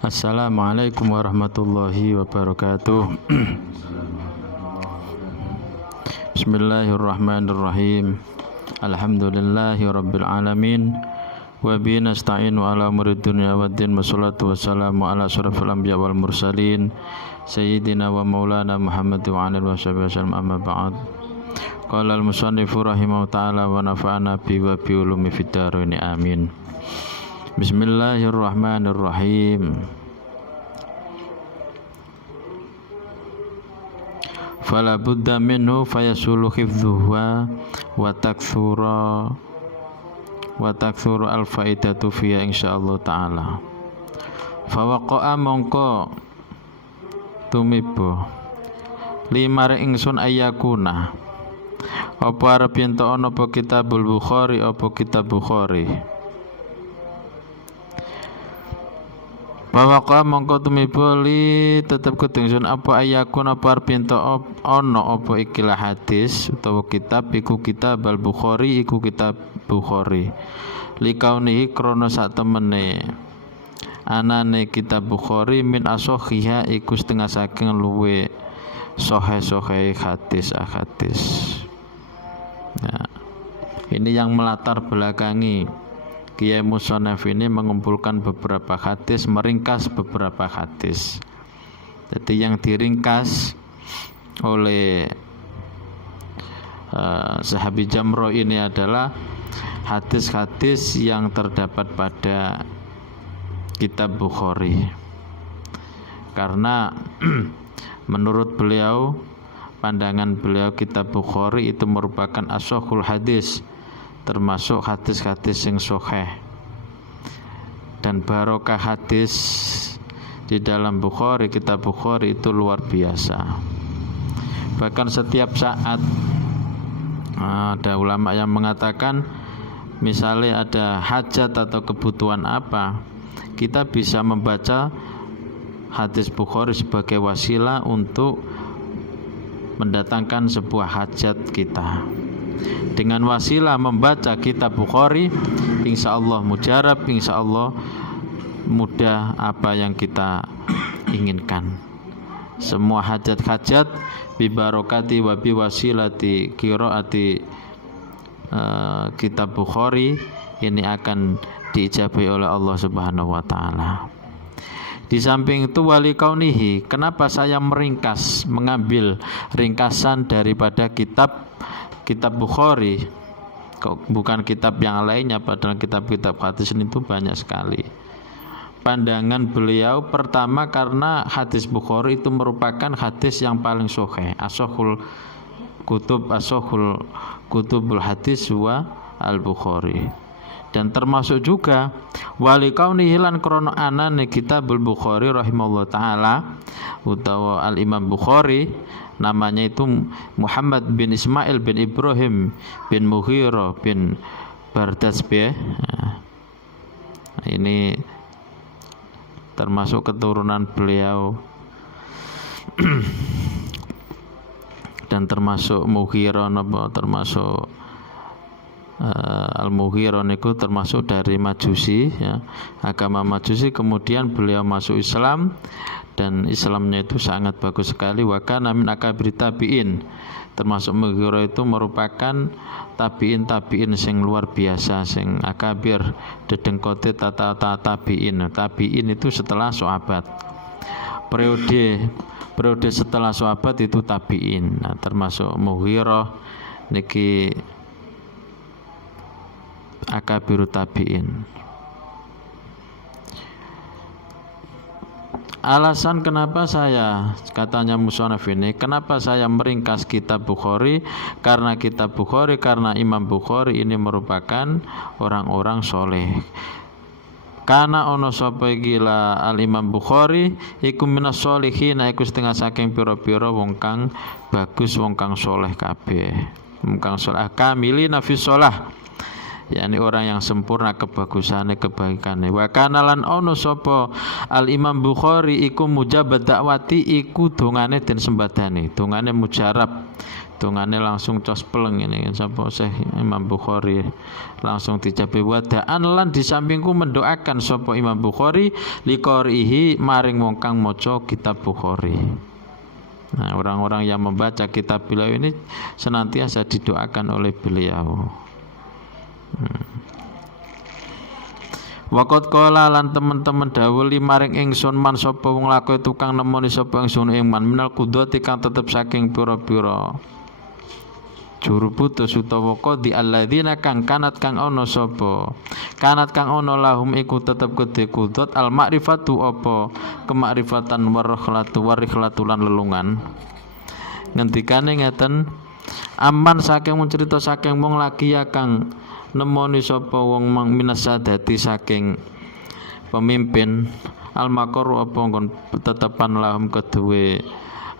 Assalamualaikum warahmatullahi wabarakatuh. Bismillahirrahmanirrahim. Alhamdulillahi rabbil alamin. Wa bihi nasta'inu ala umuri dunya waddin. Wassalatu wassalamu ala asyrafil anbiya wal mursalin sayyidina wa maulana Muhammad wa alihi wasallam, amma ba'd. Qala al-musannifu rahimahu ta'ala wa nafa'ana bi wa bi ulumi fid dharain amin. Bismillahirrahmanirrahim. Fala budda minhu fayasulu hifdhuhu wa takthuru al-faidatu fiya insyaallah ta'ala. Fawaqa'a mongko tumibo limar ingsun ayakuna apa arep yen to ana apa Kitabul Bukhari apa Kitab Bukhari. Bahwa ka mongko tumibo li tetep ketungsun apa ayakun apa arep yen to ana apa ikilah hadis utawa kitab iku Kitab Al-Bukhari iku Kitab Bukhari. Likaunihi krana sak temene anane Kitab Bukhari min ashahiha iku setengah saking luwe sahih hadis. Nah, ini yang melatar belakangi Kiai Musonef ini mengumpulkan beberapa hadis, meringkas beberapa hadis. Jadi yang diringkas oleh Sahabi Jamro ini adalah hadis-hadis yang terdapat pada Kitab Bukhari. Karena menurut beliau, pandangan beliau Kitab Bukhari itu merupakan ashahul hadis, termasuk hadis-hadis yang sahih, dan barokah hadis di dalam Bukhari, Kitab Bukhari itu luar biasa. Bahkan setiap saat ada ulama yang mengatakan misalnya ada hajat atau kebutuhan apa, kita bisa membaca hadis Bukhari sebagai wasilah untuk mendatangkan sebuah hajat kita. Dengan wasilah membaca Kitab Bukhari, insya Allah mujarab, insya Allah mudah apa yang kita inginkan. Semua hajat-hajat bibarokati wa biwasilati qiraati Kitab Bukhari ini akan diijabahi oleh Allah Subhanahu wa taala. Di samping itu wali kaunihi, kenapa saya meringkas, mengambil ringkasan daripada kitab Bukhari, bukan kitab yang lainnya, padahal kitab-kitab hadis itu banyak sekali. Pandangan beliau pertama karena hadis Bukhari itu merupakan hadis yang paling sahih, ashahul kutubul hadis wa al-Bukhari. Dan termasuk juga wali kaunihi lan krana anane Kitabul Bukhari rahimahullah taala utawa Al-Imam Bukhari, namanya itu Muhammad bin Ismail bin Ibrahim bin Mughirah bin Bardasbeh. Nah, ini termasuk keturunan beliau dan termasuk Mughirah, termasuk Al-Mughirah niku termasuk dari Majusi, ya, agama Majusi. Kemudian beliau masuk Islam dan Islamnya itu sangat bagus sekali. Wa kana min akabir tabi'in, termasuk Mughirah itu merupakan tabi'in sing luar biasa, sing akabir dedengkote tata tabi'in. Tabi'in itu setelah sahabat. Periode setelah sahabat itu tabi'in. Nah, termasuk Mughirah niki akabiru tabi'in. Alasan kenapa saya, katanya musannaf ini, kenapa saya meringkas Kitab Bukhari, karena Kitab Bukhari, karena Imam Bukhari ini merupakan orang-orang soleh. Karena ono sapa gila al-Imam Bukhari iku minas sholihin, iku setengah saking pira-pira wong kang bagus, wong kang soleh kabeh, wong kang soleh kamilina fi shalah, yakni orang yang sempurna kebagusane, kebaikannya. Wa kana lan ono sapa al Imam Bukhari iku mujabad dakwati, iku dongane den sembadani, dongane mujarab, Dongane langsung cospeleng ini sapa Syekh Imam Bukhari langsung dijabe wadaan lan di sampingku mendoakan sapa Imam Bukhari liqorihi maring wong kang maca kitab Bukhari. Nah, orang-orang yang membaca kitab beliau ini senantiasa didoakan oleh beliau. Waqat qala lan teman-teman dawuh maring ingsun man sapa wong lakon tukang nemoni sapa ingsun ing man minal qudati kang tetep saking pira-pira juru putus utawa qadi alladzina kang kanat kang ana sapa kanat kang ana lahum iku tetep kedhe qudot al ma'rifatu apa kemakrifatan warikhlatu lan lelungan ngendikane ngeten aman saking mencerita saking wong lagi ya kang nemoni sapa wong mang minas sadati saking pemimpin al maqaru apa nggon tetepan lahum kedue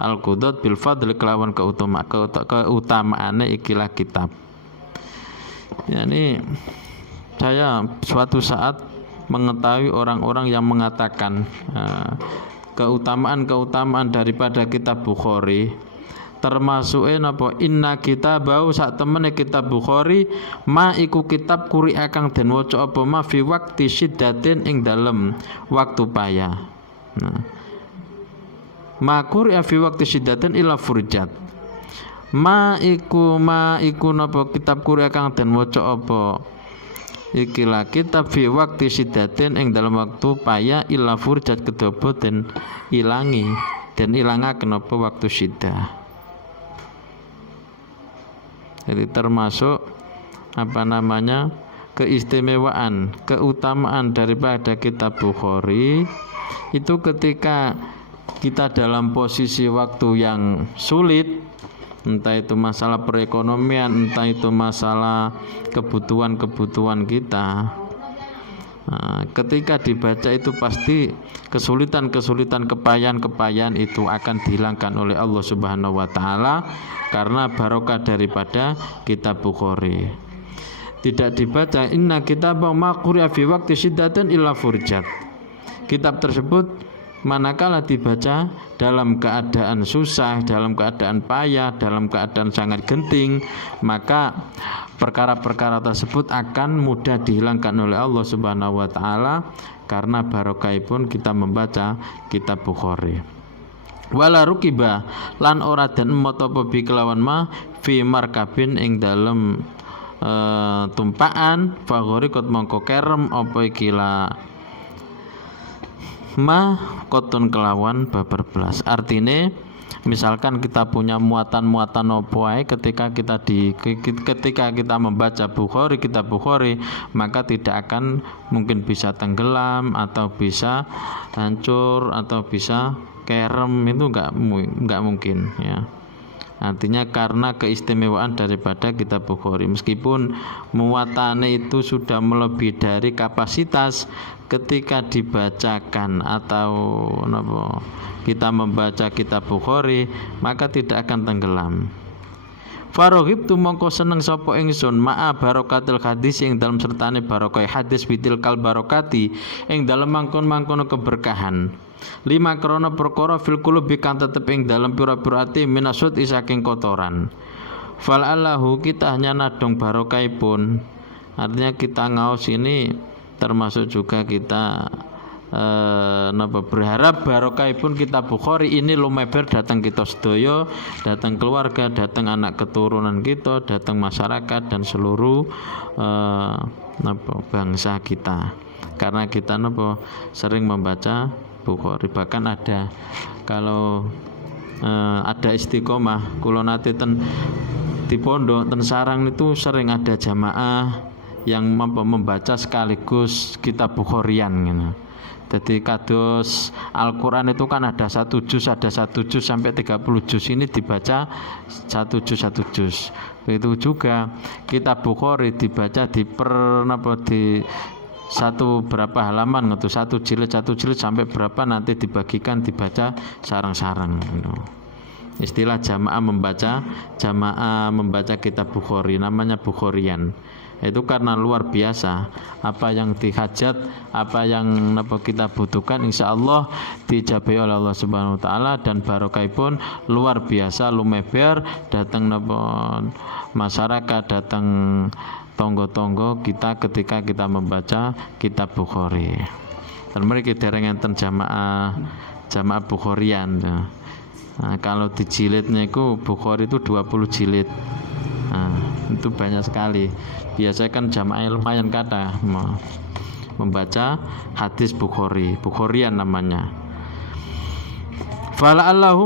al-qudot bil fadli kelawan keutamaane ikilah kitab. Yani saya suatu saat mengetahui orang-orang yang mengatakan keutamaan daripada kitab Bukhari termasuk napa inna kitabau sak temene kitab Bukhari ma iku kitab kuri akang den waca apa ma fi waqti syiddatin ing dalem waktu payah. Ma kuri fi waqti syiddatin ila furjat. Ma iku napa kitab kuri akang den waca apa ikilah kitab fi waqti syiddatin ing dalem waktu payah ila furjat kedapa den ilangi den ilangaken apa waktu syiddah. Jadi termasuk keistimewaan, keutamaan daripada kitab Bukhari itu ketika kita dalam posisi waktu yang sulit, entah itu masalah perekonomian, entah itu masalah kebutuhan kita. Nah, ketika dibaca itu pasti kesulitan-kesulitan, kepayahan-kepayahan itu akan dihilangkan oleh Allah Subhanahu wa taala karena barokah daripada kitab Bukhari. Tidak dibaca inna kitabau ma quri'a fi waqti syiddatin illa furjat. Kitab tersebut manakala dibaca dalam keadaan susah, dalam keadaan payah, dalam keadaan sangat genting, maka perkara-perkara tersebut akan mudah dihilangkan oleh Allah Subhanahu wa taala karena barokahipun kita membaca kitab Bukhari. Wala rukiba lan ora den emot apa bi kelawan ma fi markabin ing dalem tumpaan fagori kot mongko kerem apa ikila ma koton kelawan babar belas. Artine misalkan kita punya muatan-muatan opo ae ketika kita membaca Bukhari, kitab Bukhari, maka tidak akan mungkin bisa tenggelam atau bisa hancur atau bisa kerem, itu enggak mungkin ya. Artinya karena keistimewaan daripada kitab Bukhari, meskipun muatannya itu sudah melebihi dari kapasitas, ketika dibacakan atau kita membaca kitab Bukhari maka tidak akan tenggelam. Farohib tu mongko seneng sapa ingsun ma'a barokatil hadis ing dalam sertane barokah hadis bitil kal barokati ing dalam mangkon-mangkono keberkahan. Lima krana perkara fil qulubi kang tetep ing dalam pira-pira ati minasud isaking kotoran. Fal allahu kita hanya nadong barokahipun. Artinya kita ngaos ini termasuk juga kita berharap barokahipun kitab Bukhari ini lumeber datang kita sedaya, datang keluarga, datang anak keturunan kita, datang masyarakat dan seluruh bangsa kita. Karena kita sering membaca Bukhari, bahkan ada kalau ada istiqomah kula nate di pondok ten sarang itu sering ada jamaah yang membaca sekaligus kitab Bukharian gitu. Jadi kados Al-Quran itu kan ada satu juz sampai 30 juz, ini dibaca satu juz. Begitu juga kitab Bukhari dibaca di satu berapa halaman gitu, satu jilid sampai berapa nanti dibagikan dibaca sarang-sarang gitu. Istilah jamaah membaca kitab Bukhari namanya Bukharian. Itu karena luar biasa. Apa yang dihajat, apa yang kita butuhkan, insya Allah dijabai oleh Allah Subhanahu Wa Taala, dan barokah pun luar biasa, lumeber datang masyarakat, datang tonggo-tonggo kita ketika kita membaca kitab Bukhari. Dan mereka dereng enten jamaah Bukharian. Nah, kalau dijilidnya itu Bukhari itu 20 jilid. Nah, itu banyak sekali. Biasanya kan jamaah lumayan kata membaca hadis Bukharian namanya. Fala'allahu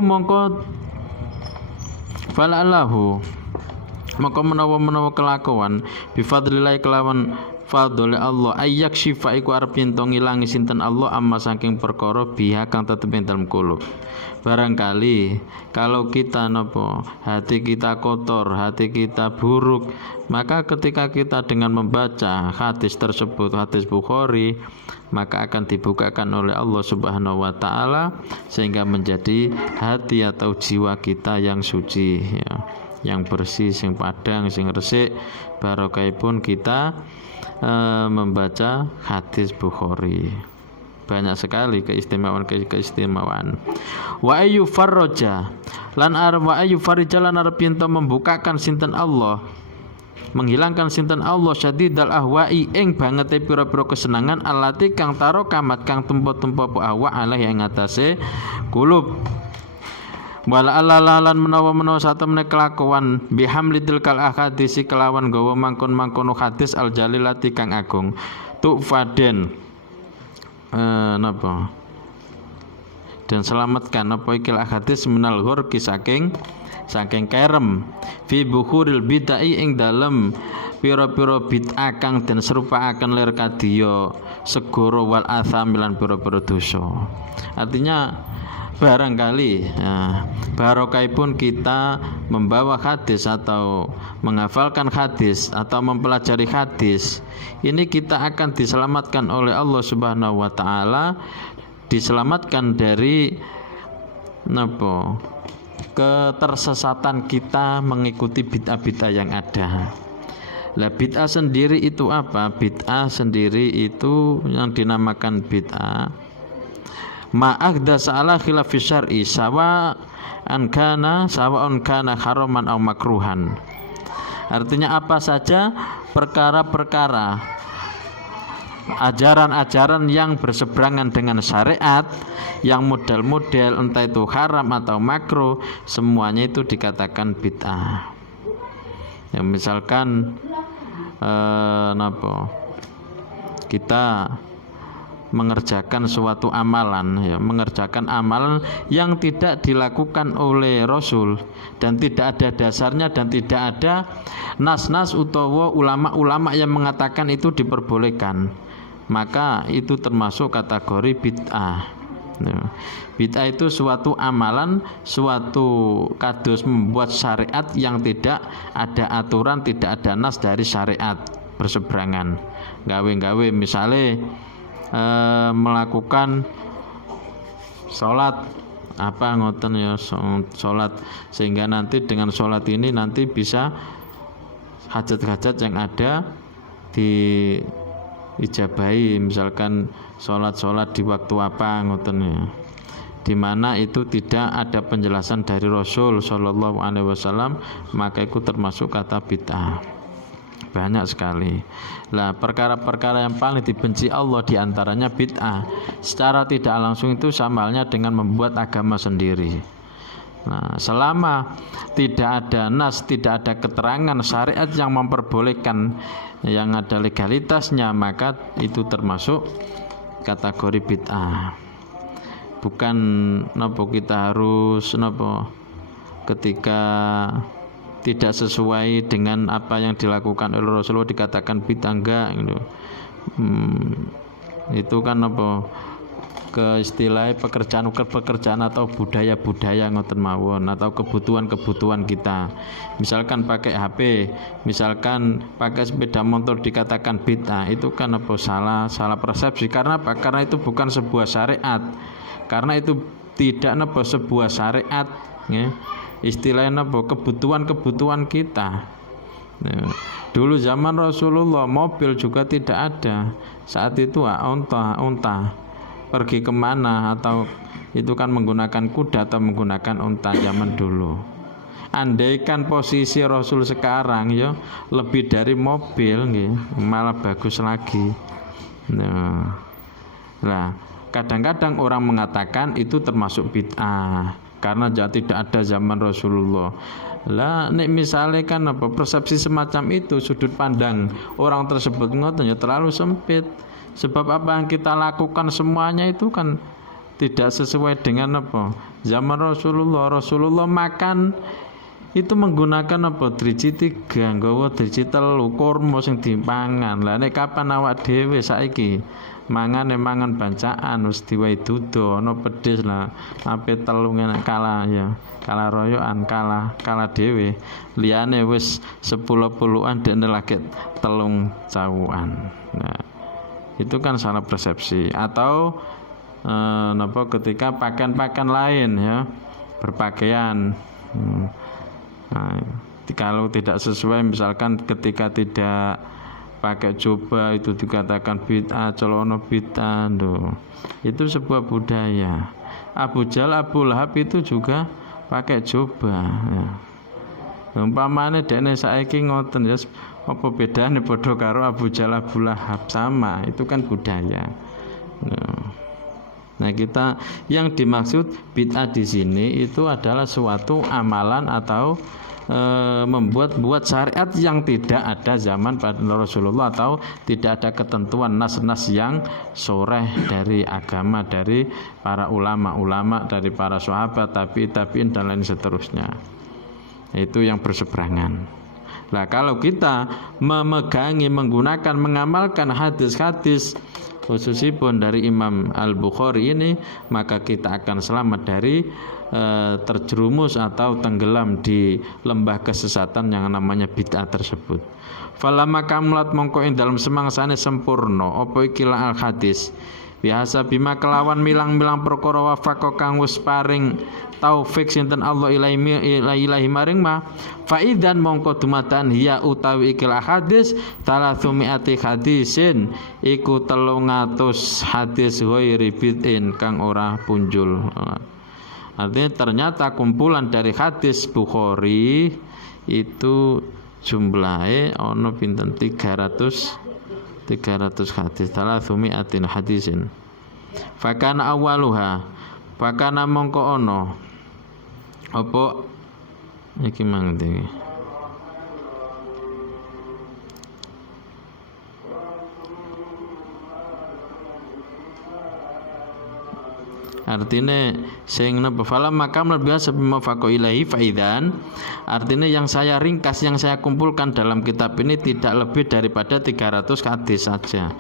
maka menawa kelakuan bifadlillah kelawan fadhole Allah ayyak syifa iku arep yen to ngilangi sinten Allah amma saking perkara biha kang tetep ing dalem kulub. Barangkali kalau kita hati kita kotor, hati kita buruk, maka ketika kita dengan membaca hadis tersebut, hadis Bukhari, maka akan dibukakan oleh Allah Subhanahu Wa Taala sehingga menjadi hati atau jiwa kita yang suci, ya, yang bersih, sing padang, sing resik. Barokahipun kita membaca hadis Bukhari. Banyak sekali keistimewaan. Wa ayu farraja lan arep yen membukakan sinten Allah, menghilangkan sinten Allah syadidal ahwa'i ing bangete pira-pira kesenangan alati kang taro kamat kang tempo-tempo ahwa alih ing atase kulub. Wala alalan menawa satemene kelakuan bihamlidil kal ahadis kelawan gawa mangkon-mangkono hadis al jalilati kang agung tu faden dan selamatkan apa ikil ahadis minal ghurqi saking kerem fi bukhuril bid'ah ing dalem pira-pira bid'ah kang den serupaaken lir kadya segara wal atham lan pira-pira dosa. Artinya barangkali barokahipun kita membawa hadis atau menghafalkan hadis atau mempelajari hadis, ini kita akan diselamatkan oleh Allah Subhanahu Wa Taala, diselamatkan dari ketersesatan kita mengikuti bid'ah-bid'ah yang ada. Lah bid'ah sendiri itu apa? Bid'ah sendiri itu yang dinamakan bid'ah ma'ahda sa'ala khilafi syar'i sawa'un kana haraman aw makruhan. Artinya apa saja perkara-perkara ajaran-ajaran yang berseberangan dengan syariat, yang model-model entah itu haram atau makruh, semuanya itu dikatakan bid'ah. Ya, misalkan kita mengerjakan suatu amalan, ya, mengerjakan amalan yang tidak dilakukan oleh Rasul dan tidak ada dasarnya dan tidak ada nas-nas utawa ulama-ulama yang mengatakan itu diperbolehkan, maka itu termasuk kategori bid'ah. Ya. Bid'ah itu suatu amalan, suatu kados membuat syariat yang tidak ada aturan, tidak ada nas dari syariat, berseberangan. Gawe-gawe misalnya melakukan sholat sholat sehingga nanti dengan sholat ini nanti bisa hajat-hajat yang ada diijabahi, misalkan sholat di waktu apa di mana itu tidak ada penjelasan dari Rasul Shallallahu Alaihi Wasallam, maka itu termasuk kata bid'ah. Banyak sekali. Lah perkara-perkara yang paling dibenci Allah diantaranya bid'ah. Secara tidak langsung itu sama halnya dengan membuat agama sendiri. Nah, selama tidak ada nas, tidak ada keterangan syariat yang memperbolehkan, yang ada legalitasnya, maka itu termasuk kategori bid'ah. Bukan kita harus ketika tidak sesuai dengan apa yang dilakukan oleh Rasulullah dikatakan bid'ah, enggak gitu. Itu kan ke istilah pekerjaan atau budaya ngoten mawon, atau kebutuhan kita. Misalkan pakai HP, misalkan pakai sepeda motor dikatakan bid'ah, itu kan salah persepsi. Karena apa? Karena itu bukan sebuah syariat. Karena itu tidak sebuah syariat, ya. Istilahnya kebutuhan kita. Nah, dulu zaman Rasulullah mobil juga tidak ada. Saat itu unta pergi kemana, atau itu kan menggunakan kuda atau menggunakan unta zaman dulu. Andaikan posisi Rasul sekarang ya lebih dari mobil malah bagus lagi. Nah, kadang-kadang orang mengatakan itu termasuk bid'ah karena tidak ada zaman Rasulullah. Lah nek misalnya kan persepsi semacam itu, sudut pandang orang tersebut ngoten ya terlalu sempit. Sebab apa yang kita lakukan semuanya itu kan tidak sesuai dengan zaman Rasulullah. Rasulullah makan itu menggunakan driji 3, nggawa driji 3 kurma sing dipangan. Lah nek kapan awak dhewe saiki mangan bancaan wis diwai dudo ana pedhes lah ape 3 ngene kalah royokan kalah dhewe. Liyane wis 10-10an dene lagi 3 cawukan. Nah, itu kan salah persepsi. Atau ketika pakaian lain ya berpakaian. Nah, kalau tidak sesuai, misalkan ketika tidak pakai jubah itu dikatakan bid'ah, celono bid'ah, itu sebuah budaya. Abu Jahal, Abu Lahab itu juga pakai jubah. Ya. Umpamane dekne saiki ngoten ya, apa bedane padha karo Abu Jahal, Abu Lahab, sama, itu kan budaya. Nah, kita yang dimaksud bid'ah di sini itu adalah suatu amalan atau membuat syariat yang tidak ada zaman pada Rasulullah, atau tidak ada ketentuan nas-nas yang soreh dari agama, dari para ulama, dari para sahabat, tabi'in dan lain seterusnya. Itu yang berseberangan. Nah, kalau kita memegangi, menggunakan, mengamalkan hadis-hadis khususipun dari Imam Al-Bukhari ini, maka kita akan selamat dari terjerumus atau tenggelam di lembah kesesatan yang namanya bid'ah tersebut. Falamma kamlat mongko ing dalam semangsane sempurna apa ikilah al hadis biasa bima kelawan milang-milang perkara wafaqo kang wis paring taufik sinten Allah ilahi maring ma faidan mongko dumatan hiya utawi ikilah hadis 300 hadisin iku 300 hadis ghairi bid'in kang ora punjul. Artinya ternyata kumpulan dari hadis Bukhari itu jumlahnya ono pinten 300 hadis, 300 hadisin. Fakana awaluha, fakana mongko ono apa iki mangke. Artinya sing napa fala makam biasa bima faqo ilahi faidan, artinya yang saya ringkas, yang saya kumpulkan dalam kitab ini tidak lebih daripada 300 hadis saja.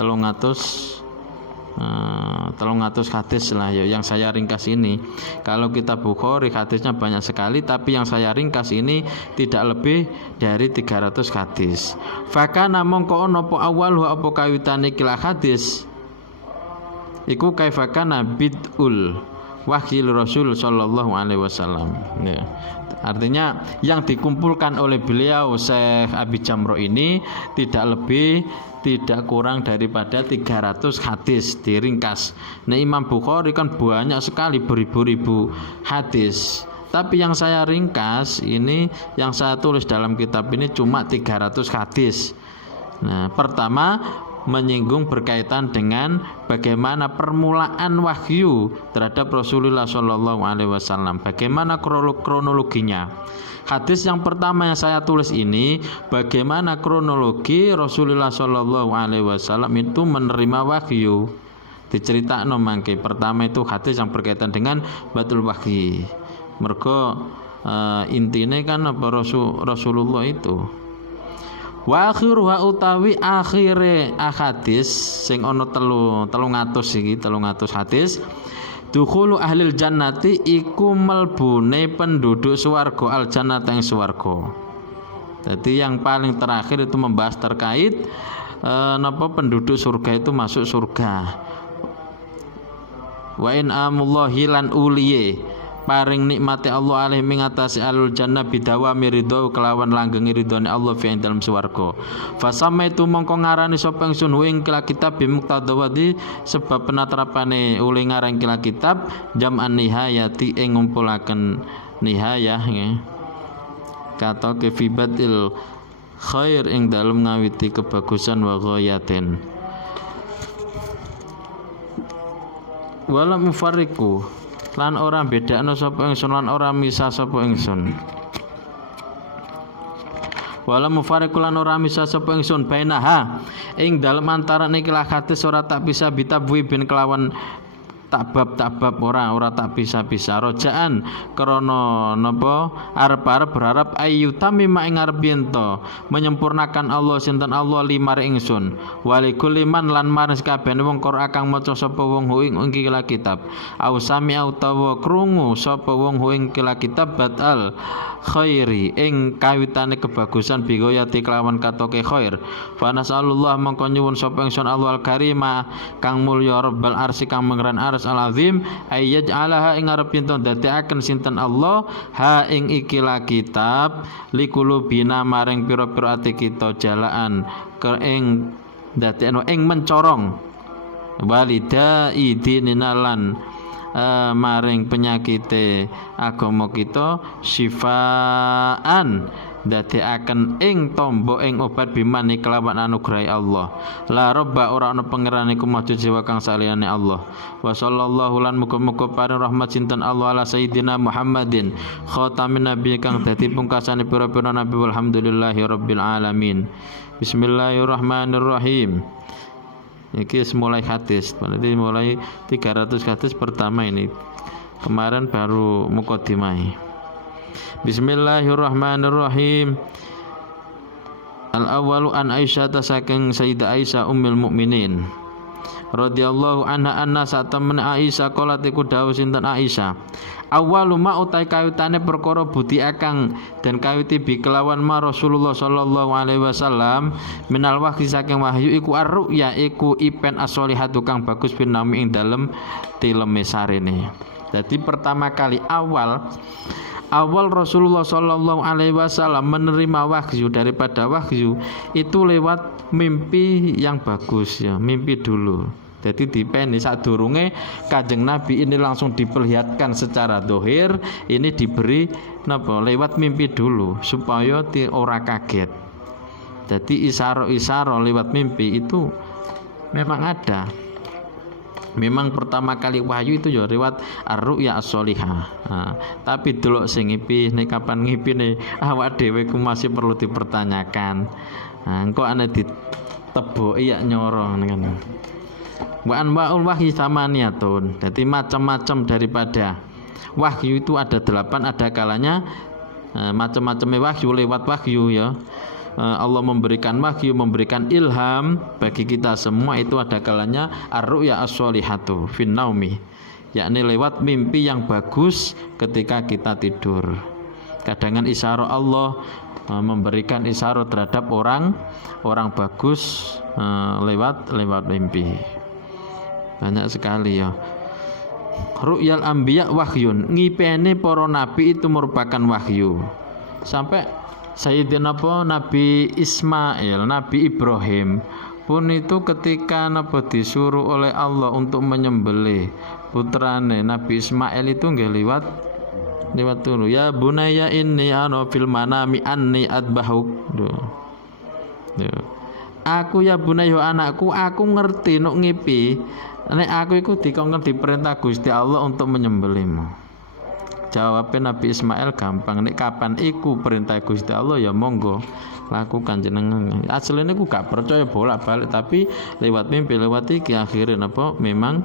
300 hadis lah ya yang saya ringkas ini. Kalau kitab Bukhari hadisnya banyak sekali, tapi yang saya ringkas ini tidak lebih dari 300 hadis. Fakana mongko ono apa awal apa kawitane kila hadis iku kaifakana bid'ul wahyi Rasul sallallahu alaihi wasallam. Ya. Artinya yang dikumpulkan oleh beliau Syekh Abi Jamro ini tidak lebih tidak kurang daripada 300 hadis diringkas. Nah, Imam Bukhari kan banyak sekali beribu-ribu hadis. Tapi yang saya ringkas ini, yang saya tulis dalam kitab ini cuma 300 hadis. Nah, pertama menyinggung berkaitan dengan bagaimana permulaan wahyu terhadap Rasulullah Shallallahu Alaihi Wasallam, bagaimana kronologinya. Hadis yang pertama yang saya tulis ini bagaimana kronologi Rasulullah Shallallahu Alaihi Wasallam itu menerima wahyu. Diceritakan mangke pertama itu hadis yang berkaitan dengan batul wahyi. Mergo intinya kan apa Rasulullah itu. Wa akhiruha utawi akhire hadis sing ana 300 iki 300 hadis dukhulu ahlil jannati iku melbune penduduk swarga al jannata ing swarga. Jadi yang paling terakhir itu membahas terkait napa penduduk surga itu masuk surga. Wa in amullahi lan uliye paring nikmati Allah alaihi mengatasi alul jannah bidawami ridho kelawan langgeng ridhone Allah fi dalam swarga. Fasamaitu mongko ngarani sapa ingsun ing kitab bimuktadawadi sebab penatrapane uli ngarang kitab jam'an nihayati ing ngumpulaken nihayah nggih. Kata kefibatil khair ing dalem ngawiti kebagusan wa ghayatin. Wala mufarriqu lan ora bedakno sapa ingsun lan ora misah sapa ingsun. Wala mufarriqu lan ora misah sapa ingsun bainaha ing dalem antarané ikilah hadis ora tak bisa bitabwi bin kelawan takbab ora tak bisa rojaan krana napa arep-arep berharap ayyutami ma ing arep ento menyempurnakan Allah sinten Allah limar ingsun walikul liman lan marang sakabehane wong Qur'an kang maca sapa wong ing kitab au sami utawa krungu sapa wong ing kitab batal khairi ing kawitane kebagusan bigoyati kelawan katoke khair fa nasallallahu mongko nyuwun sapa ingsun Allah al-karima kang mulya rabbal arsy kang mengran ars al-azim ayyaj'alaha ing arep ento dadekaken sinten Allah ha ing ikilah kitab likulubina maring pira-pira ati kita jalaan ke ing dadekno ing mencorong walida idinalan maring penyakite agama kita sifaan dadekaken ing tombo ing obat bimani kelawan anugerah Allah la robba ora ana pangeran iku majud jiwa kang saliyane Allah wa sallallahu lan muga-muga paring rahmat sinten Allah ala sayyidina Muhammadin khatamin nabi kang dadi pungkasane pira-pira nabi walhamdulillahi rabbil alamin. Bismillahirrahmanirrahim. Ini mulai hadis, berarti mulai 300 hadis pertama ini. Kemarin baru mukadimah. Bismillahirrahmanirrahim. Al-awwalu an Aisyah saking Sayyidah Aisyah ummul mukminin radhiyallahu anha anna satamna Aisyah qalat iku dawuh sinten Aisyah awwalu ma utai kawitane perkara budi akang dan kawiti bi kelawan ma Rasulullah sallallahu alaihi wasallam minal wahyi saking wahyu iku ar-ru'ya iku ipen as-solihatu kang bagus binami ing dalem tileme sarene. Jadi pertama kali awal Rasulullah sallallahu alaihi wasallam menerima wahyu daripada wahyu itu lewat mimpi yang bagus ya, mimpi dulu. Jadi dipeni sadurunge Kanjeng Nabi ini langsung diperlihatkan secara dohir, ini diberi napa lewat mimpi dulu supaya ora kaget. Jadi isaro-isaro lewat mimpi itu memang ada. Memang pertama kali wahyu itu ya lewat ar-ru'ya as-sholihah. Tapi delok sing ngipi nek kapan ngipine awak dhewe ku masih perlu dipertanyakan. Engko ana diteboki ya nyorong ngono. Wa anwa'ul wahyi samaniyatun. Jadi macam-macam daripada wahyu itu ada 8, ada kalanya macam-macamnya wahyu lewat wahyu ya. Allah memberikan wahyu, memberikan ilham bagi kita semua itu ada kalanya ar-ru'ya as-sholihatu fin naumi, yakni lewat mimpi yang bagus ketika kita tidur. Kadangan isyarah Allah memberikan isyarah terhadap orang bagus lewat mimpi. Banyak sekali ya. Ru'yal anbiya wahyun, ngipene para nabi itu merupakan wahyu. Sampai Sayyidina Nabi Ismail, Nabi Ibrahim pun itu ketika disuruh oleh Allah untuk menyembelih putrane Nabi Ismail itu nggak lewat dulu ya bunaya inni ana fil manami anni adbahuk. Aku ya bunaya anakku, aku ngerti nuk ngipi nek aku iku dikongkon diperintah Gusti Allah untuk menyembelihmu. Jawabnya Nabi Ismail gampang, nek kapan iku perintah Gusti Allah ya monggo lakukan jenengan. Aslinya aku gak percaya bolak-balik tapi lewat mimpi lewat iki akhirnya apa memang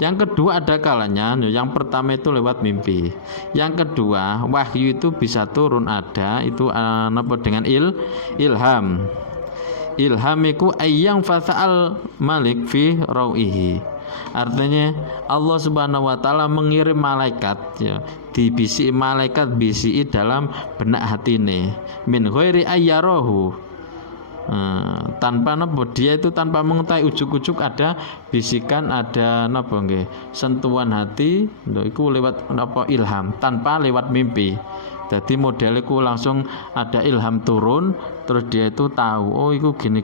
Yang kedua ada kalanya, yang pertama itu lewat mimpi. Yang kedua wahyu itu bisa turun ada itu apa dengan ilham. Ilham iku ayyang fasal malik fi rau'ihi. Artinya Allah Subhanahu wa taala mengirim malaikat ya, dibisi malaikat bisi dalam benak hatine min ghairi ayyarahu. tanpa napa dia itu tanpa mengetahui ujuk-ujuk ada bisikan, ada napa nggih sentuhan hati lho iku lewat napa ilham tanpa lewat mimpi. Jadi modeliku langsung ada ilham turun terus dia itu tahu oh iku gini.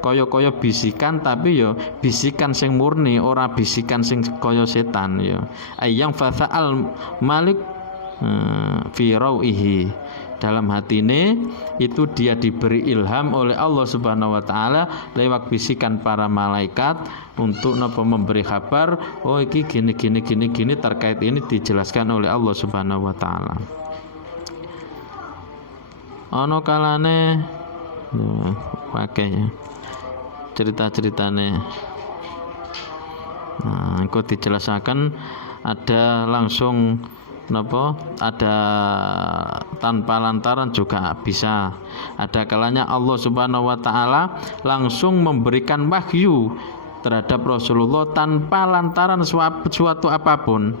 Kaya bisikan tapi yo bisikan sing murni ora bisikan sing kaya setan yo. Ayang fasal malik fi rauhi, dalam hatine itu dia diberi ilham oleh Allah Subhanahu wa taala lewat bisikan para malaikat untuk napa memberi kabar oh iki gini terkait ini dijelaskan oleh Allah Subhanahu wa taala. Ana kalane pakai cerita-ceritane engko dijelaskan ada langsung napa ada tanpa lantaran juga bisa. Ada kalanya Allah Subhanahu wa taala langsung memberikan wahyu terhadap Rasulullah tanpa lantaran suatu apapun.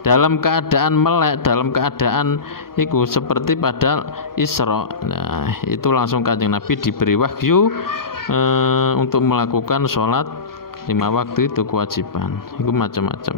Dalam keadaan melek, dalam keadaan itu seperti pada Isra. Nah, itu langsung Kanjeng Nabi diberi wahyu untuk melakukan sholat 5 waktu itu kewajiban. Itu macam-macam.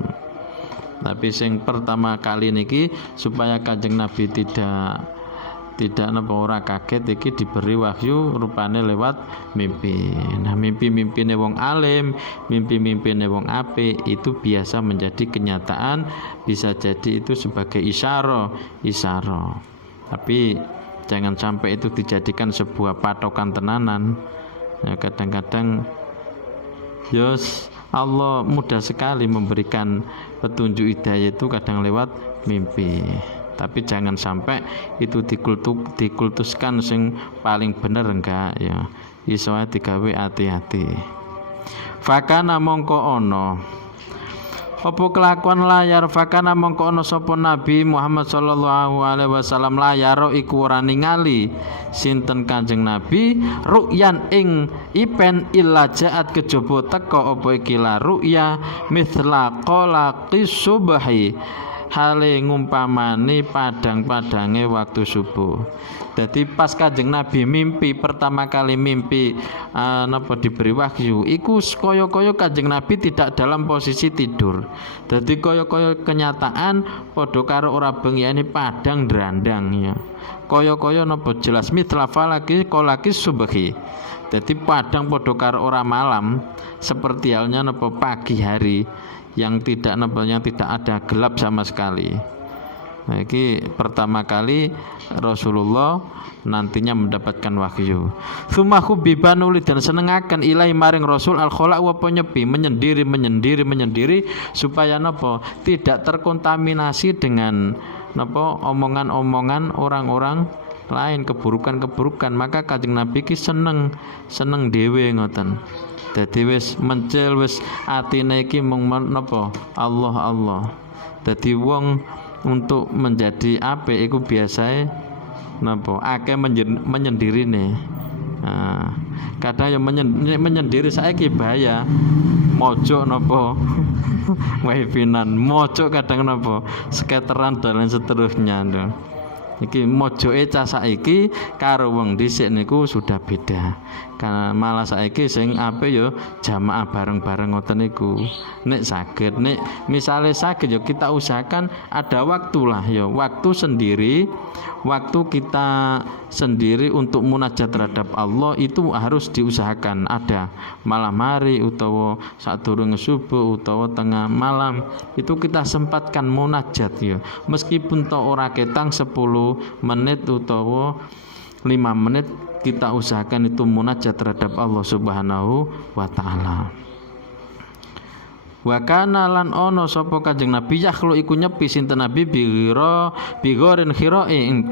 Tapi sing pertama kali niki supaya Kanjeng Nabi tidak napa ora kaget iki diberi wahyu rupane lewat mimpi. Nah, mimpi-mimpine wong alim, mimpi-mimpine wong apik itu biasa menjadi kenyataan, bisa jadi itu sebagai isyarah. Tapi jangan sampai itu dijadikan sebuah patokan tenanan. Ya, kadang-kadang Allah mudah sekali memberikan petunjuk hidayah itu kadang lewat mimpi. Tapi jangan sampai itu dikultuskan sing paling bener enggak ya. Iso digawe hati-hati. Fakana mongko ono apa kelakuan layar fakana mongko ono sapa Nabi Muhammad sallallahu alaihi wasallam layar iku ora ningali sinten Kanjeng Nabi ru'yan ing ipen illa jaat kejaba teka apa iki la ru'ya mithla qalaqis subhi hale ngumpamani padang-padange waktu subuh. Jadi pas Kanjeng Nabi mimpi pertama kali mimpi napa diberi wahyu iku kaya-kaya Kanjeng Nabi tidak dalam posisi tidur. Jadi kaya-kaya kenyataan padha karo ora bengiane padang drandang ya. Kaya-kaya napa jelas mithla falaki qalaqis subhi. Jadi padang padha karo ora malam seperti halnya napa pagi hari yang tidak ada gelap sama sekali. Nah, ini pertama kali Rasulullah nantinya mendapatkan wahyu. Sumahu bibanuli dan senengaken ilahi maring Rasul al-khala wa penyepi menyendiri supaya napa tidak terkontaminasi dengan napa omongan-omongan orang-orang lain, keburukan-keburukan. Maka Kanjeng Nabi ki seneng dhewe ngoten. Dadi wis mencil wis atine iki mung napa Allah. Dadi wong untuk menjadi apik iku biasae napa akeh menyendirine. Kadang yang menyendiri saiki bahaya. Mojok napa wifinan, mojok kadang napa skateran dan lain seterusnya. Iki mojoke cah saiki karo wong dhisik niku sudah beda. Karena malah saiki sing apik ya jamaah bareng-bareng ngoten niku. Nek saged, nek misale saged ya kita usahakan ada waktulah ya, waktu kita sendiri untuk munajat terhadap Allah itu harus diusahakan ada malam hari utawa sadurunge subuh utawa tengah malam itu kita sempatkan munajat ya. Meskipun to ora ketang 10 menit utawa 5 menit kita usahakan itu munajat terhadap Allah Subhanahu wa taala. Wa kana lan ono sapa Kanjeng Nabi yakhlu iku nyepi sinten Nabi bigoren Hira ing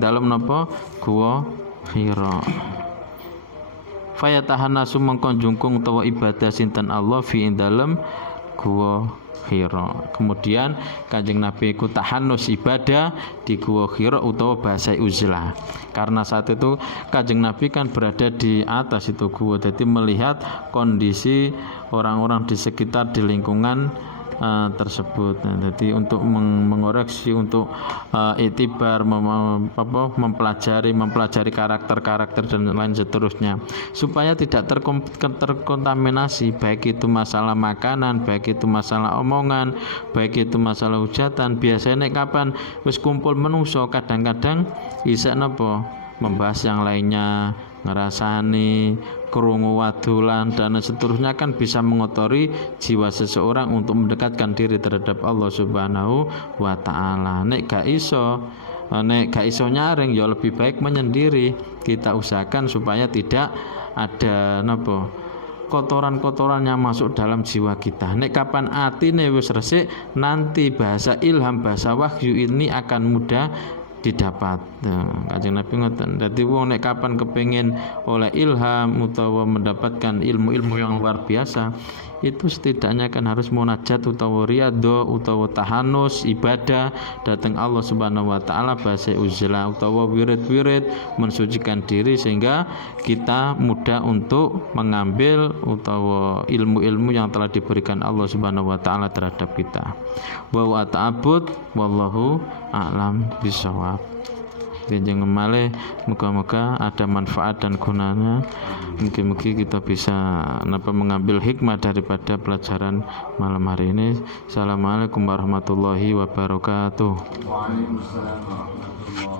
dalem napa guwa Hira. Fayatahanasu mengkon jungkung utawa ibadah sinten Allah fi ing dalem guwa Hira. Kemudian Kanjeng Nabi iku tahannus ibadah di Gua Hira utawa bahasa uzlah. Karena saat itu Kanjeng Nabi kan berada di atas itu gua, jadi melihat kondisi orang-orang di sekitar di lingkungan tersebut. Nah, jadi untuk mengoreksi, untuk itibar, mempelajari karakter-karakter dan lain seterusnya, supaya tidak terkontaminasi, baik itu masalah makanan, baik itu masalah omongan, baik itu masalah hujatan. Biasanya nek kapan wis kumpul menungso, kadang-kadang isek napa membahas yang lainnya, ngerasani, krungu wadulan dan seterusnya, kan bisa mengotori jiwa seseorang untuk mendekatkan diri terhadap Allah Subhanahu wa taala. Nek gak iso nyaring, ya lebih baik menyendiri. Kita usahakan supaya tidak ada napa kotoran-kotoran yang masuk dalam jiwa kita. Nek kapan atine wis resik, nanti bahasa ilham, bahasa wahyu ini akan mudah didapat. Kanjeng Nabi ngoten. Dadi wong nek kapan kepengin oleh ilham utawa mendapatkan ilmu-ilmu yang luar biasa, itu setidaknya kan harus munajat utawa riyadhah utawa tahanus, ibadah datang Allah Subhanahu wa taala, bahasa uzlah utawa wirid-wirid, mensucikan diri sehingga kita mudah untuk mengambil utawa ilmu-ilmu yang telah diberikan Allah Subhanahu wa taala terhadap kita. Wa ta'abbud wallahu a'lam bishawab. Jangan malih, moga-moga ada manfaat dan gunanya. Mungkin kita bisa mengambil hikmah daripada pelajaran malam hari ini. Assalamualaikum warahmatullahi wabarakatuh. Waalaikumsalam warahmatullahi wabarakatuh.